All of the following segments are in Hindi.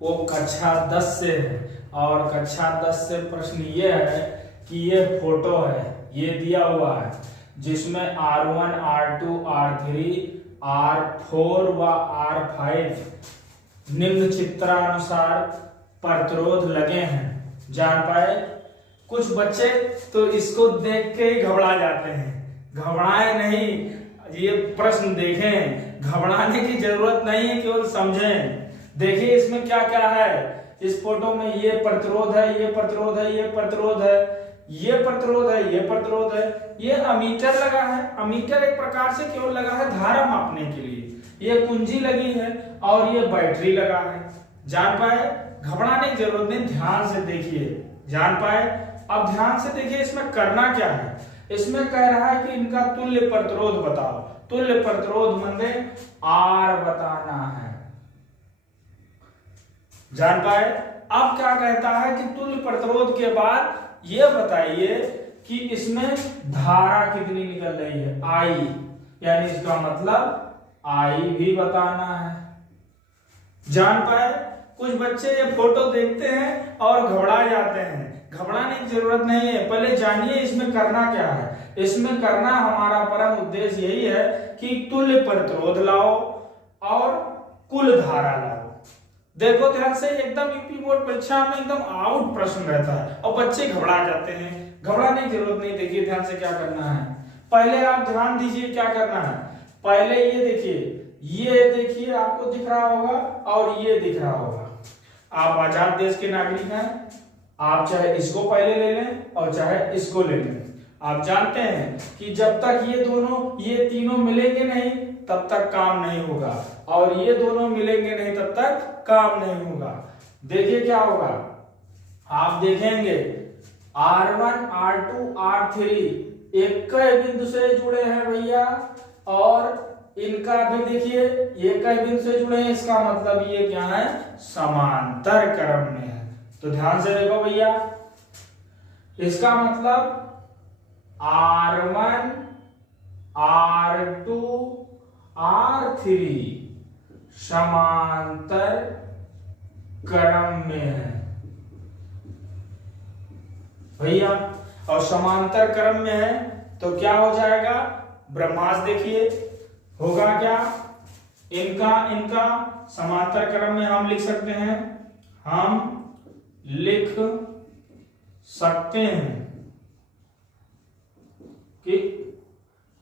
वो कक्षा 10 से है। और कक्षा 10 से प्रश्न ये है कि ये फोटो है, ये दिया हुआ है जिसमें R1, R2, R3, R4 व R5 निम्न चित्रानुसार प्रतिरोध लगे हैं। जान पाए? कुछ बच्चे तो इसको देख के ही घबरा जाते हैं। घबराए नहीं, ये प्रश्न देखें, घबराने की जरूरत नहीं है, केवल समझें। देखिए इसमें क्या क्या है। इस फोटो में ये प्रतिरोध है, ये प्रतिरोध है, ये प्रतिरोध है, ये प्रतिरोध है, ये प्रतिरोध है। ये अमीटर लगा है। अमीटर एक प्रकार से केवल लगा है धारा मापने के लिए। ये कुंजी लगी है और ये बैटरी लगा है। जान पाए? घबराने की जरूरत नहीं, ध्यान से देखिए। जान पाए? अब ध्यान से देखिए इसमें करना क्या है। इसमें कह रहा है कि इनका तुल्य प्रतिरोध बताओ। तुल्य प्रतिरोध माने R बताना है। जान पाए? अब क्या कहता है कि तुल्य प्रतिरोध के बाद ये बताइए कि इसमें धारा कितनी निकल रही है, I, यानी इसका मतलब I भी बताना है। जान पाए? कुछ बच्चे ये फोटो देखते हैं और घबरा जाते हैं। घबराने की जरूरत नहीं है, पहले जानिए इसमें करना क्या है। इसमें करना हमारा परम उद्देश्य यही है कि तुल्य प्रतिरोध लाओ और कुल धारा लाओ। देखो ध्यान से, एकदम यूपी बोर्ड परीक्षा में एकदम आउट प्रश्न रहता है और बच्चे घबरा जाते हैं। घबराने की जरूरत नहीं। देखिए ध्यान से क्या करना है। पहले आप ध्यान दीजिए क्या करना है। पहले ये देखिए आपको दिख रहा होगा और ये दिख रहा होगा। आप आजाद देश के नागरिक हैं, आप चाहे इसको पहले ले लें और चाहे इसको ले लें। आप जानते हैं कि जब तक ये तीनों मिलेंगे नहीं तब तक काम नहीं होगा, और ये दोनों मिलेंगे नहीं तब तक काम नहीं होगा। देखिए क्या होगा। आप देखेंगे R1, R2, R3 एक बिंदु से जुड़े हैं भैया, और इनका भी देखिए एक बिंदु से जुड़े हैं। इसका मतलब ये क्या है, समांतर क्रम में है। तो ध्यान से देखो भैया, इसका मतलब R1, R2, R3 समांतर क्रम में है भैया। और समांतर क्रम में है तो क्या हो जाएगा, ब्रह्मांड देखिए होगा क्या, इनका समांतर क्रम में हम लिख सकते हैं, कि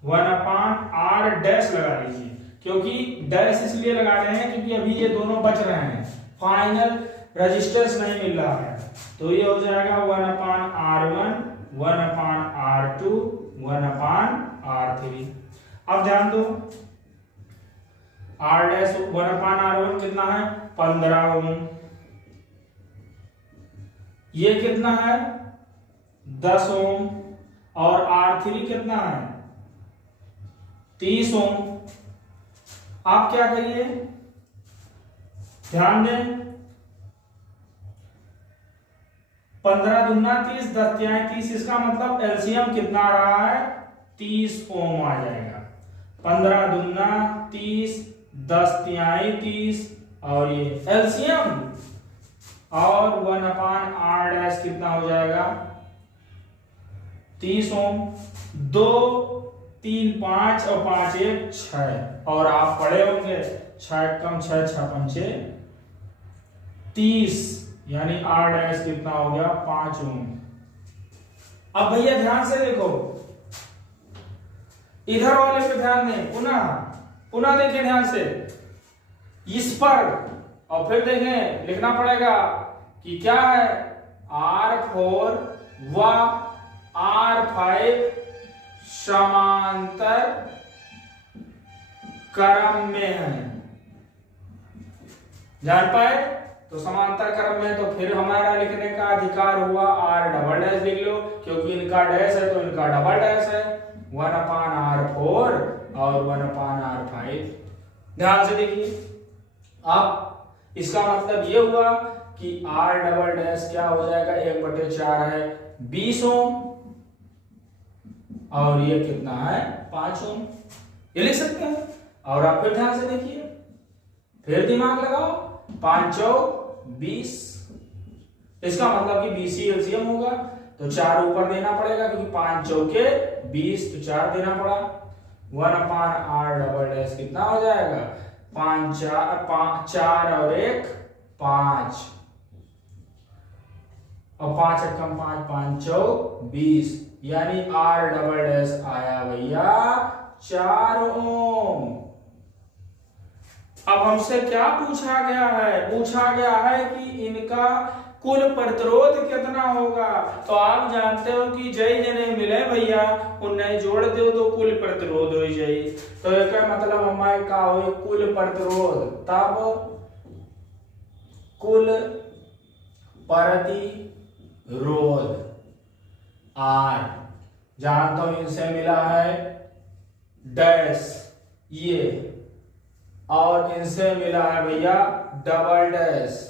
1/r डैश लगा लीजिए, क्योंकि डैश इसलिए लगा रहे हैं क्योंकि अभी ये दोनों बच रहे हैं, फाइनल रेजिस्टेंस नहीं मिल रहा है। तो ये हो जाएगा 1/r1, 1/r2, 1/r3। अब ध्यान दो, r डैश 1/r1 कितना है, 15 ओम। ये कितना है, 10 ओम। और R3 कितना है, 30 ओम। आप क्या करिए, ध्यान दें, 15 दूना 30, 10 तिहाई 30। इसका मतलब एलसीएम कितना आ रहा है, 30 ओम आ जाएगा। 15 दूना 30, 10 तिहाई 30, और ये एलसीएम, और 1/r डैश कितना हो जाएगा, 30 ओम। 2, 3, 5 और 5, 1, 6। और आप पढ़े होंगे 6 कम 6, 6 पंचे 30, यानी r डैश कितना हो गया, 5 ओम। अब भैया ध्यान से देखो, इधर वाले पे ध्यान दें, पुनः देखें ध्यान से इस पर, और फिर देखें लिखना पड़ेगा कि क्या है, R4 व R5 समांतर क्रम में है। जान पाए? तो समांतर क्रम में, तो फिर हमारा लिखने का अधिकार हुआ, R डबल डैश लिख लो, क्योंकि इनका डैश है तो इनका डबल डैश है, 1/r4 और 1/r5। ध्यान से देखिए, अब इसका मतलब ये हुआ कि R डबल डैश क्या हो जाएगा, 1/4 है, 20 ओम, और ये कितना है, 5 ओम। ये लिख सकते हैं। और आप फिर ध्यान से देखिए, फिर दिमाग लगाओ, 5 चौक 20। इसका मतलब कि 20 ही एलसीएम होगा, तो 4 ऊपर देना पड़ेगा क्योंकि 5 चौके 20, तो 4 देना पड़ा। 1/r कितना हो जाएगा? 5 4 और 1 5, और 5 एकम 5, 5 चौक 20, यानी r" आया भैया 4 ओम। अब हमसे क्या पूछा गया है? पूछा गया है कि इनका कुल प्रतिरोध कितना होगा। तो आप जानते हो कि जय जने मिले भैया उन्हें जोड़ दो तो कुल प्रतिरोध हो जाए। तो एक मतलब हमारे का हो कुल प्रतिरोध, तब कुल प्रतिरोध R जानता हूं इनसे मिला है डैश ये, और इनसे मिला है भैया डबल डैश,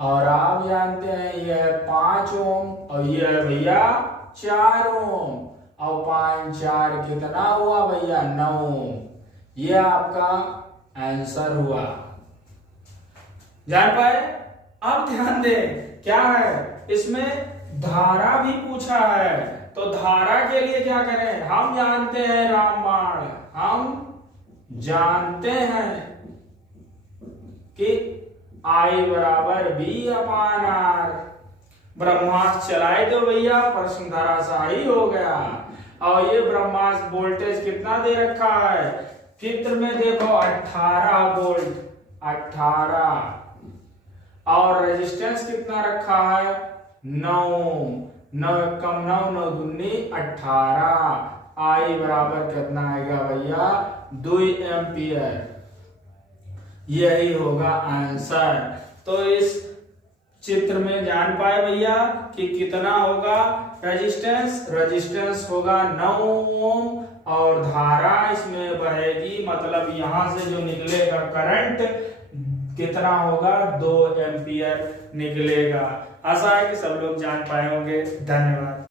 और आप जानते हैं ये है 5 ओम और ये है भैया 4 ओम, और 5 4 कितना हुआ भैया 9 ओम। ये आपका आंसर हुआ। जान पाए? अब ध्यान दें क्या है इसमें, धारा भी पूछा है। तो धारा के लिए क्या करें? हम जानते हैं रामबाण, हम जानते हैं कि I बराबर B/R। ब्रह्मास्त्र चलाए तो भैया प्रश्न धराशायी हो गया। और ये ब्रह्मास्त्र वोल्टेज कितना दे रखा है? चित्र में देखो 18 वोल्ट 18, और रेजिस्टेंस कितना रखा है? 9 9 कम 9 9 दूनी 18। I बराबर कितना आएगा भैया 2 एम्पियर। यही होगा आंसर। तो इस चित्र में जान पाए भैया कि कितना होगा रेजिस्टेंस? रेजिस्टेंस होगा 9 ओम, और धारा इसमें बहेगी, मतलब यहां से जो निकलेगा करंट कितना होगा 2 एम्पियर निकलेगा। आशा है कि सब लोग जान पाए होंगे। धन्यवाद।